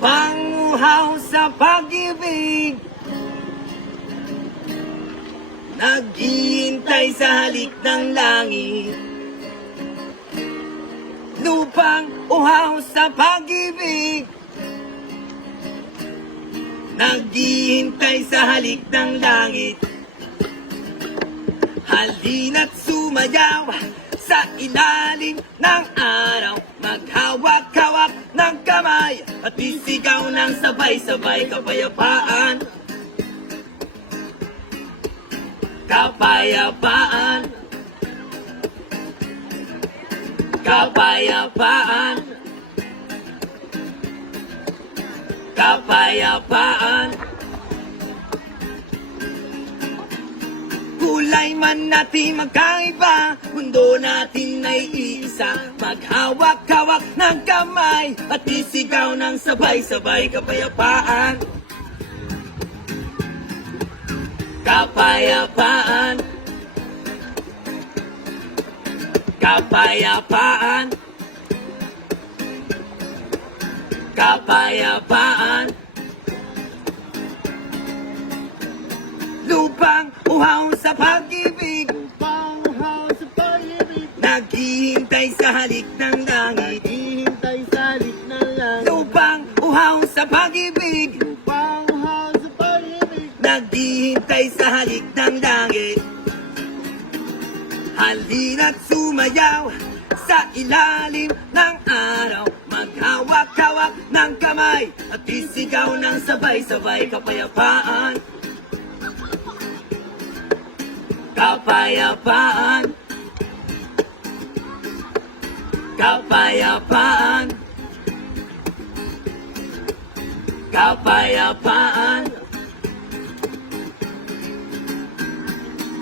Panguhaw sa pag-ibig, naghihintay sa halik ng langit. Lupang uhaw sa pag-ibig, naghihintay sa halik ng langit. Halina't sumayaw sa ilalim ng araw, maghawak-hawak ng kamay at isigaw ng sabay-sabay kapayapaan. Kapayapaan, kapayapaan, kapayapaan. Kulay man natin magkaiba, mundo natin ay iisa. Maghawak-hawak ng kamay at isigaw ng sabay-sabay kapayapaan. Kapayapaan, kapayapaan, kapayapaan. Lupang uhaw sa pag-ibig, Panguhaw sa pag-ibig, naghihintay sa halik ng langit. naghihintay sa halik ng langit. Lupang uhaw sa pag-ibig, Panguhaw sa pag-ibig, naghihintay sa halik ng langit. Halina't sumayaw sa ilalim ng araw, maghawak-hawak ng kamay at isigaw ng sabay-sabay kapayapaan. Kapayapaan, kapayapaan, kapayapaan.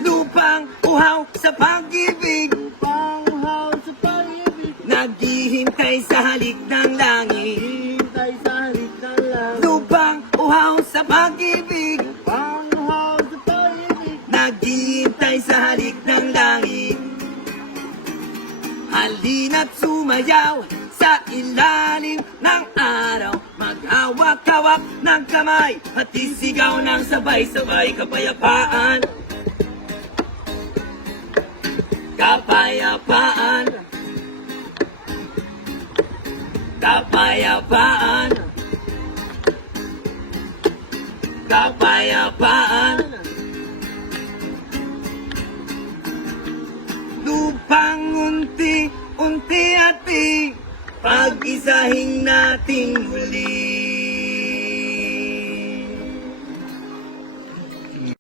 Lupang uhaw sa pag-ibig, panguhaw sa pag-ibig, naghihintay sa halik ng langit. naghihintay sa halik ng langit. Lupang uhaw sa pag-ibig, Panguhaw sa pag-ibig, naghihintay sa halik ng langit. Halina't sumayaw sa ilalim ng araw, maghawak-hawak ng kamay at isigaw ng sabay-sabay kapayapaan. Kapayapaan, kapayapaan, kapayapaan. Lupang unti-unti-ati, pag-isahin nating muli.